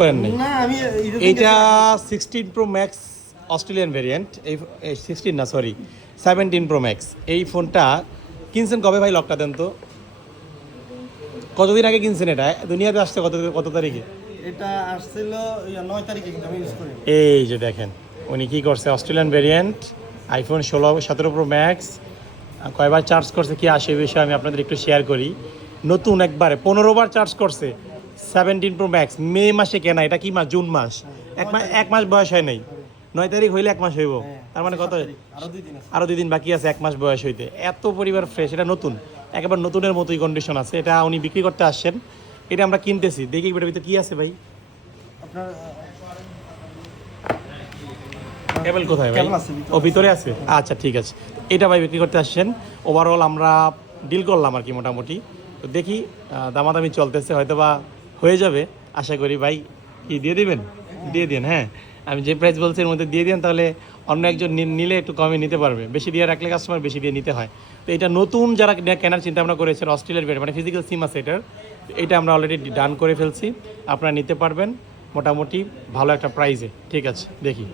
করেন নাই? না আমি এইটা 16 প্রো ম্যাক্স অস্ট্রেলিয়ান ভেরিয়েন্ট, এই 16 না সরি 17 প্রো ম্যাক্স। এই ফোনটা কিনছেন কবে ভাই? লকটা দেন তো, কতদিন আগে কিনছেন এটা? দুনিয়াতে আসছে কত তারিখে? এটা আসছিল 9 তারিখে, কিন্তু আমি ইউজ করি। এই যে দেখেন উনি কী করছে, Australian variant iPhone 17 pro max. কয়বার চার্জ করছে কি আসে এই বিষয়ে আমি আপনাদের একটু শেয়ার করি। নতুন একবারে 15বার চার্জ করছে 17 প্রো ম্যাক্স। মে মাসে কেনা, এটা কি মাস? জুন মাস। এক মাস বয়স হয় নাই। 9 তারিখ হইলে 1 মাস হইব, তার মানে কত? আরও 2 দিন বাকি আছে 1 মাস বয়স হইতে। এত পরিবার ফ্রেশ, এটা নতুন, একেবারে নতুনের মতোই কন্ডিশন আছে। এটা উনি বিক্রি করতে আসছেন, এটা আমরা কিনতেছি। দেখি এটার ভিতরে কী আছে ভাই। আপনার কেবল কোথায় ভাই? কেবল আছে ভিতরে। ও ভিতরে আছে, আচ্ছা ঠিক আছে। এটা ভাই বিক্রি করতে আসছেন। ওভারঅল আমরা ডিল করলাম আর কি মোটামুটি। তো দেখি দামাদামি চলতেছে, হয়তো বা হয়ে যাবে আশা করি। ভাই কি দিয়ে দিবেন? দিয়ে দিন, হ্যাঁ আমি যে প্রাইস বলছি এর মধ্যে দিয়ে দিন, তাহলে অন্য একজন নিলে একটু কমে নিতে পারবে। বেশি দিয়ে রাখলে কাস্টমার বেশি দিয়ে নিতে হয়। তো এটা নতুন যারা কেনার চিন্তা ভাবনা করেছেন, অস্ট্রেলিয়ার ভেরিয়েন্ট মানে ফিজিক্যাল সিম আছে এটার, এটা আমরা অলরেডি ডান করে ফেলছি। আপনারা নিতে পারবেন মোটামুটি ভালো একটা প্রাইসে। ঠিক আছে, দেখি।